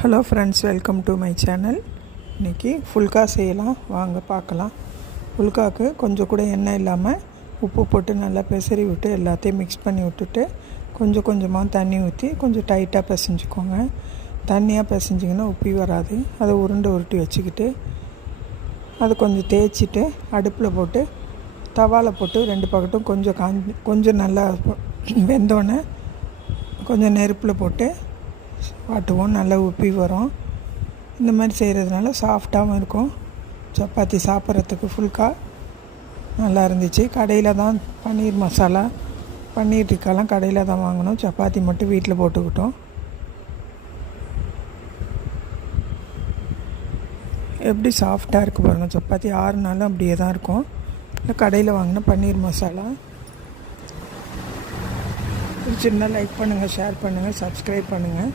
Hello friends, welcome to my channel. இன்றைக்கி ஃபுல்கா செய்யலாம், வாங்க பார்க்கலாம். ஃபுல்காவுக்கு கொஞ்சம் கூட எண்ணெய் இல்லாமல் உப்பு போட்டு நல்லா பெசரி விட்டு எல்லாத்தையும் மிக்ஸ் பண்ணி விட்டுட்டு கொஞ்சம் கொஞ்சமாக தண்ணி ஊற்றி கொஞ்சம் டைட்டாக பிசைஞ்சிக்கோங்க. தண்ணியாக பிசைஞ்சிங்கன்னா உப்பி வராது. அதை உருட்டி வச்சுக்கிட்டு அதை கொஞ்சம் தேய்ச்சிட்டு அடுப்பில் போட்டு தவாவில் போட்டு 2 பக்கட்டும் கொஞ்சம் நல்லா வெந்தோடனே கொஞ்சம் நெருப்பில் போட்டு வாட்டுவோம். நல்லா உப்பி வரும். இந்த மாதிரி செய்கிறதுனால சாஃப்டாகவும் இருக்கும். சப்பாத்தி சாப்பிட்றதுக்கு ஃபுல்கா நல்லா இருந்துச்சு. கடையில் தான் பன்னீர் மசாலா, பன்னீர் டிக்காலாம் கடையில் தான் வாங்கினோம். சப்பாத்தி மட்டும் வீட்டில் போட்டுக்கிட்டோம். எப்படி சாஃப்டாக இருக்குது பாருங்கள். சப்பாத்தி 6 நாளும் அப்படியே தான் இருக்கும். இல்லை கடையில் வாங்கின பன்னீர் மசாலா. பிடிச்சிருந்தால் லைக் பண்ணுங்கள், ஷேர் பண்ணுங்கள், சப்ஸ்கிரைப் பண்ணுங்கள்.